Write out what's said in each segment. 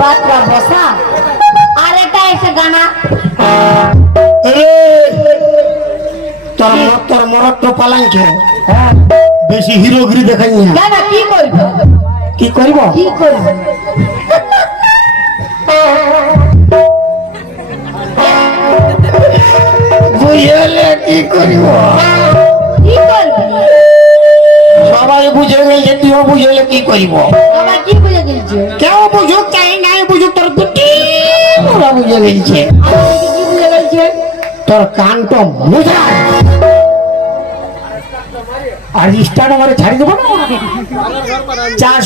বাতরা বসা। আর এটা এসে গানা। তোর তোর মরদ তো পালাইছে বেশি হিরোগিরি দেখাই না। গানা কি করব? কি করব? কি করব? বুঝলে কি করব? সবাই বুঝে গেছে তুইও বুঝলে কি করব? কেউ বুঝুক চাই নাই বুঝুক তোর ওরা বুঝে গেছে তোর কান তো মুজা আর স্টার্ট আমারে ছাড়ি দেবো না? চার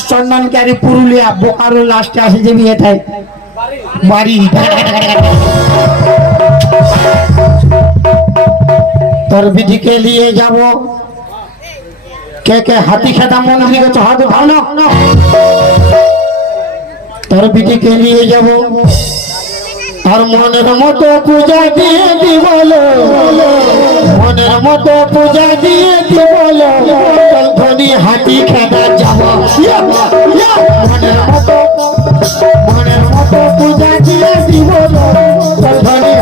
পুরুলিয়া বোকারো লাস্টে আসে বাড়ি। তোর বিধিকে নিয়ে যাব। কে কে হাতি খেতা মন্দির গেছে, হাতে ভালো। তোর বিধিকে নিয়ে যাব। আর মনের মতো পূজা দিয়ে দিবল মনের মতো পূজা দিয়ে দিবল ধনী হাতি খেতা যাব। মনের মতো মনের মতো পূজা দিয়ে দিবল ধনী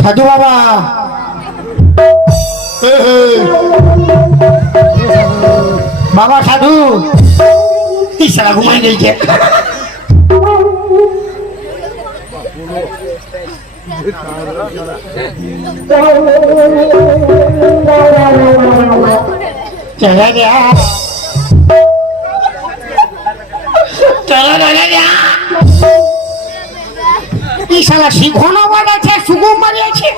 সাধু বাবা। বাবা সাধু। ঘুমাই গেছে চলে চলে চলে যা। কি শালা শিখনো বানাচ্ছে সুগম বানিয়েছে।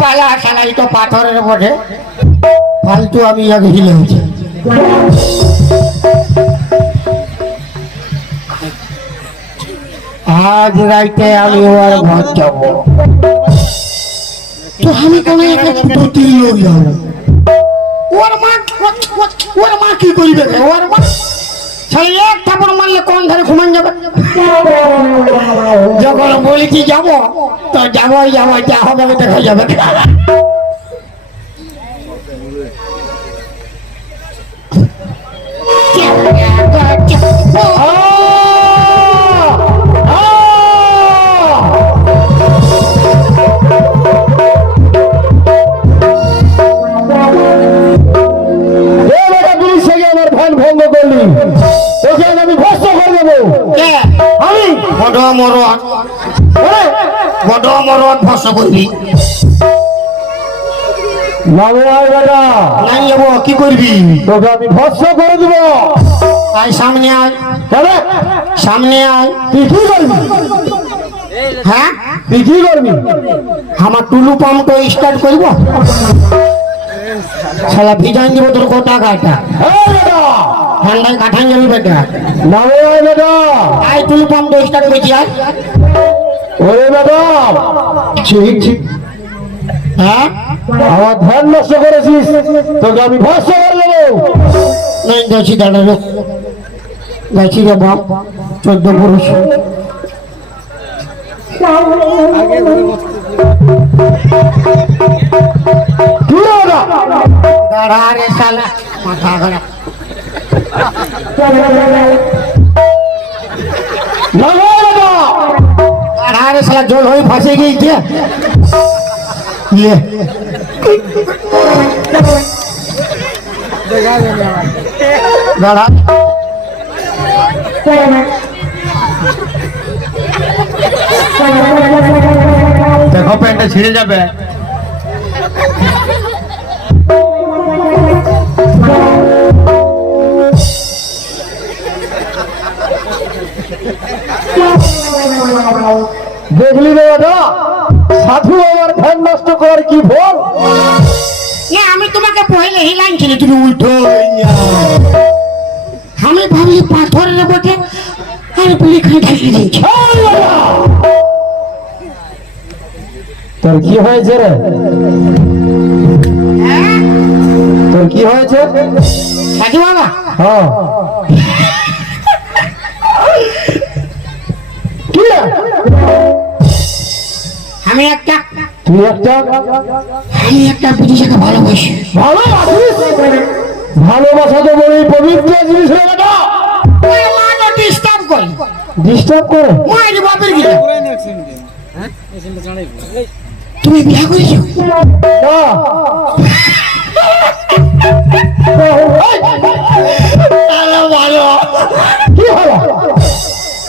পালা শালাই তো পাথরের বটে ফালতু আমি এক হিলে হয়েছে আজ রাইতে আমি ওর ঘর যাব। তো আমি কোনো একটা তিন লোক যাব ওর মা ওর মা কি করিবে? ওর মা শালা এক থাপড় মারলে কোন ধারে ঘুমান যাবে? যখন বলেছি যাব, তো যাবই যাব, যা হবে দেখা যাবে। মরদ বড় মরদ ভস করবি। নাই যাব কি করবি? তোকে আমি ভস্ত করে দিব। আয় সামনে আয়। সামনে আয়। তুই কি করবি? হ্যাঁ? তুই কি করবি? আমার টুলু পাম্পটা স্টার্ট করব? শালা ভিজান দিব তোর গোটা বেটা ঠান্ডায় কাঠান যাবি বেটা। বাবু আয় বেটা। আয় টুলু পাম্পটা স্টার্ট করছি আয়। ওরে বেটা। ঠিক ঠিক হ্যাঁ? আমার ধ্যান নষ্ট করেছিস তোকে আমি করে দেবো। নাই যাচ্ছি দাঁড়া রে। যাচ্ছি রে বাপ চোদ্দ পুরুষ। ওটা দাঁড়া রে শালা মাথা খারাপ বাবু আয় বেটা দাঁড়া রে শালা জল হয়ে ফাঁসে গিয়েছে ইয়ে দাঁড়া দেখো প্যান্টটা ছিঁড়ে যাবে। দেখলি রে দাদা সাধু আমার ধ্যান নষ্ট করার কি ভোল? না আমি তোমাকে পহলে হিলাইন ছিল তুমি উল্টো আমি ভাবি পাথরের বটে আর বলি খাই ঢাকি দিয়েছি তোর কি হয়েছে রে? তোর কি হয়েছে? বাবা হ্যাঁ। কি আমি একটা তুই একটা? আমি একটা বিদেশকে ভালোবাসি। ভালো ভালোবাসা তো বড় পবিত্র জিনিস রে বেটা ডিস্টার্ব করি। ডিস্টার্ব করে? মায়ের বাপের গিয়ে তুমি বিয়া করেছ? না ভালো ভালো কি হলো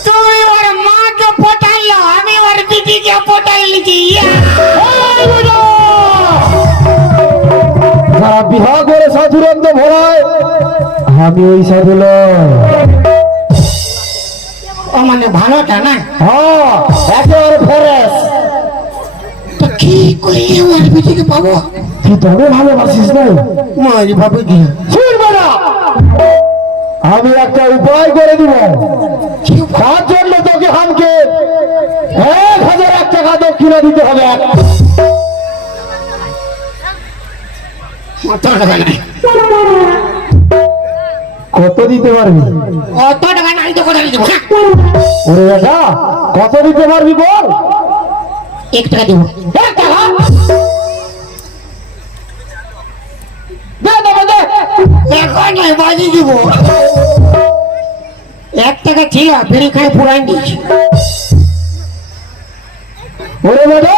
তুমি ওর মাকে পটাইলো আমি ওর পটাইলিছি ইয়া! যারা করে সাধুরন্ত ভরায় আমি ওই সাধু মানে ভালোটা না? হ্যাঁ একেবারে কি করে ওর পাবো। তুই তবে ভালোবাসিস নাই মায়ের বাপের গিয়ে শুনবে না আমি একটা উপায় করে দিব। তার জন্য তোকে হামকে এক হাজার এক টাকা দক্ষিণা দিতে হবে। কত দিতে পারবি? অত টাকা নাই তো কোথায় দেবো? হ্যাঁ? ওরে বেটা কত দিতে পারবি বল? এক টাকা দেবো। এখন নয় বাজি দিব। এক টাকা ছিল ফেরি খাই পুরাই দিয়েছি ওরে বেটা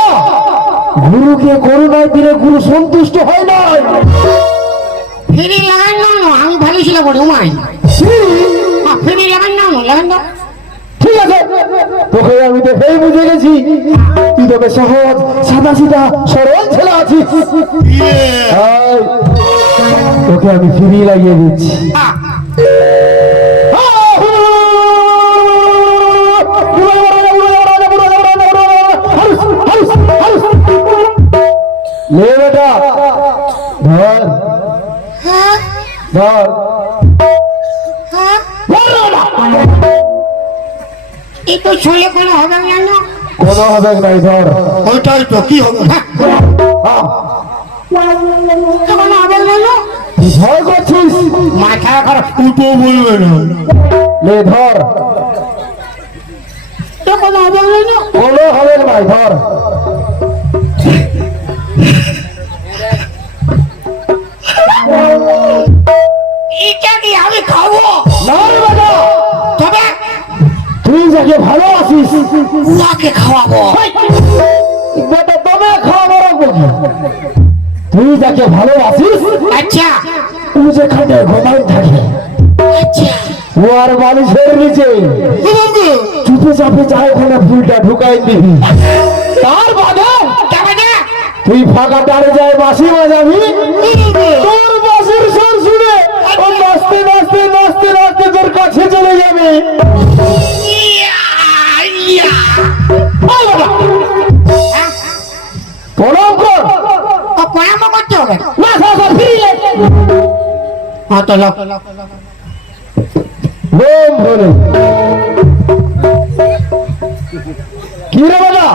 গুরুকে করুণায় দিলে গুরু সন্তুষ্ট হয় নাই ফেরি লাগান না না, আমি ভালো ছিল বড় মাই হ্যাঁ, লাগান না লাগান ঠিক আছে তোকে আমি দেখেই বুঝে গেছি। তুই তবে সহজ সাদা সিধা সরল ছেলে আছিস। তোকে আমি ফিরি লাগিয়ে দিচ্ছি। হ্যাঁ, ধর। হ্যাঁ, ধর হ্যাঁ। কোনো হবে না না কোনো হবে নাই ধর। ওইটাই তো কি হবে? ভয় করছিস? মাথা খারাপ উল্টো বলবে না। লে ধর। হবে এটা কি আমি খাব? না তবে তুই যাকে ভালোবাসিস তুই যাকে ভালোবাসিস আচ্ছা। ও যেখানে ঘুমাই থাকে আচ্ছা। ও আর মানুষের নিচে। চুপে চাপে যায় ওখানে ফুলটা ঢুকাই দিবি। তার বাদে তুই ফাঁকা টানে যায় বাসি বাজাবি। তোর বাসির সুর শুনে ও নাচতে নাচতে নাচতে নাচতে তোর কাছে চলে যাবে। হবে না খাওয়া ফিরিয়ে হ্যাঁ তো লোক লোম ভরে কি রে বাবা?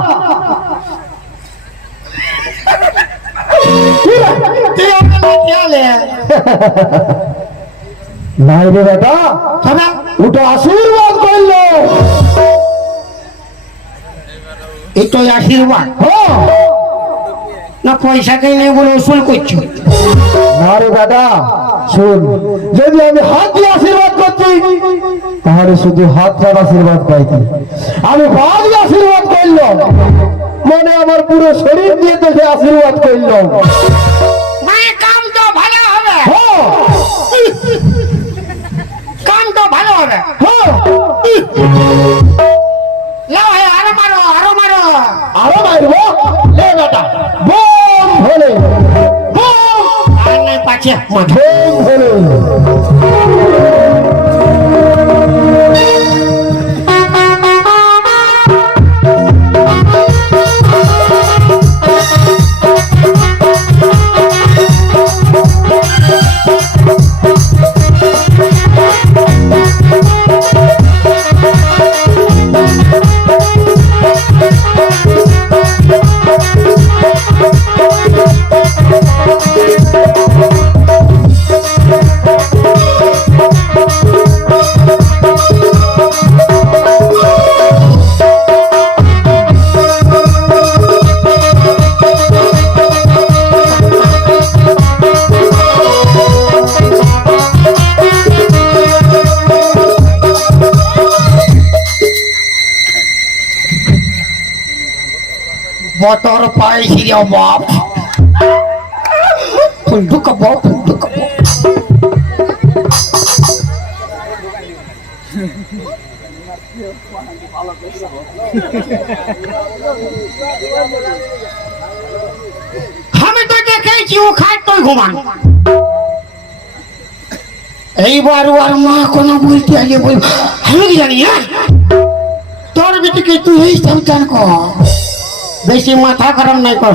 নাই রে বেটা। ওটা আশীর্বাদ করল। এই আশীর্বাদ। হ্যাঁ। না পয়সা খাইলে বলে উসুল করছ? আরে দাদা শুন যদি আমি হাত দিয়ে আশীর্বাদ করছি তাহলে শুধু হাত ছাড়া আশীর্বাদ পাইতি আমি পা দিয়ে আশীর্বাদ করলাম মানে আমার পুরো শরীর দিয়ে তোকে আশীর্বাদ করলাম। কাম তো ভালো হবে। হ্যাঁ। কাম তো ভালো হবে। হ্যাঁ। আরও মারো আরও মারো। আরও মারবো? মাথা হলো বতর পাইছি রে বাপ ফুলটু কাপো ফুলটু কাপো আমি তো দেখেছি, ও খায়, তুই ঘুমান। এইবার ওর মা কোনো বলতে আগে বল আমি জানি হ্যাঁ? তোর বেটিকে তুই এই সাবধান কর। বেশি মাথা গরম নাই কর।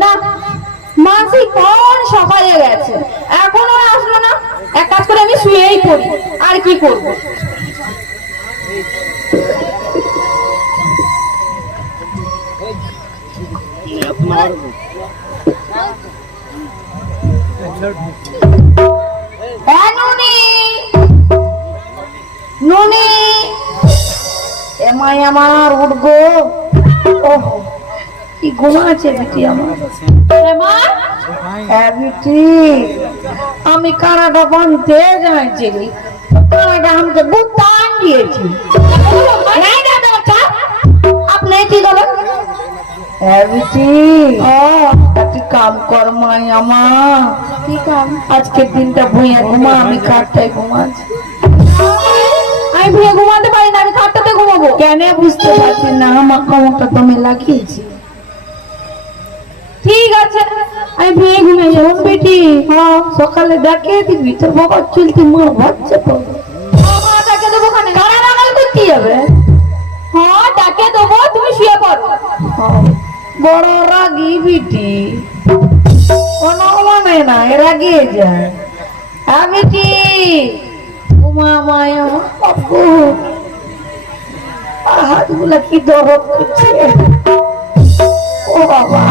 না মাসি কোন সকালে গেছে? এখনও আসলো না? এক কাজ করে আমি শুয়েই পড়ি। আর কি করব? নুনি। নুনি। এমাই আমার উঠবো। ওহ কি ঘুমা আছে বেটি আমার। হ্যাঁ বেটি। আমি কানাডা বানতে যাইছি। কানাডা আমাকে বুতান দিয়েছি। আপনি কি হ্যাঁ বেটি। একটি কাম কর মাই আমার। আজকের দিনটা ভুঁইয়া ঘুমা আমি ঘুমাচ্ছি। আমি ভুঁয়ে ঘুমাতে পারি না আমি খাটটাতে ঘুমাবো। কেন বুঝতে পারছি না আমার কমরটা তো আমি লাগিয়েছি। ঠিক আছে আমি ভুঁয়ে ঘুমিয়ে যাব। বেটি হ্যাঁ সকালে ডাকে দিবি তোর বাবা চলতি মার বাচ্চা তো। ডাকে দেবো খানে গাড়া লাগাল করতে যাবে? হ্যাঁ ডাকে দেবো তুমি শুয়ে পড়ো। বড় রাগি বিটি। হ্যাঁ বেটি উমা মায়া বাবু? হাতগুলা কি দরদ করছে? বাবা।